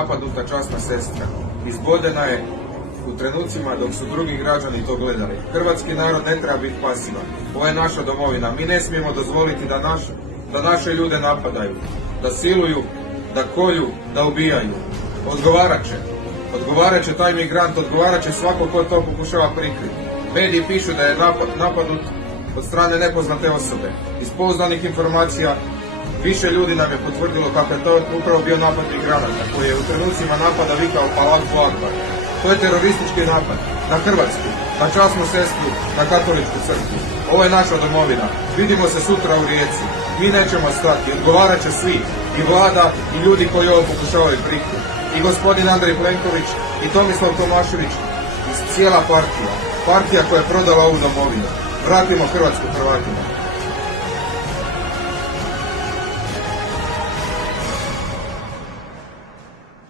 Napadnuta časna sestra izbodena je u trenucima dok su drugi građani to gledali. Hrvatski narod ne treba biti pasivan. Ovo je naša domovina. Mi ne smijemo dozvoliti da naše ljude napadaju, da siluju, da kolju, da ubijaju. Odgovarat će taj migrant, odgovarat će svako ko to pokušava prikriti. Mediji pišu da je napadnut od strane nepoznate osobe. Iz pouzdanih informacija više ljudi nam je potvrdilo kako je to upravo bio napad migranata koji je u trenucima napada vikao Allahu Akbar. To je teroristički napad na Hrvatsku, na časnu sestru, na katoličku crkvu. Ovo je naša domovina. Vidimo se sutra u Rijeci. Mi nećemo stati. Odgovarat će svi. I vlada i ljudi koji ovo pokušavaju prikriti. I gospodin Andrej Plenković i Tomislav Tomašević i cijela partija. Partija koja je prodala ovu domovinu. Vratimo Hrvatsku Hrvatima.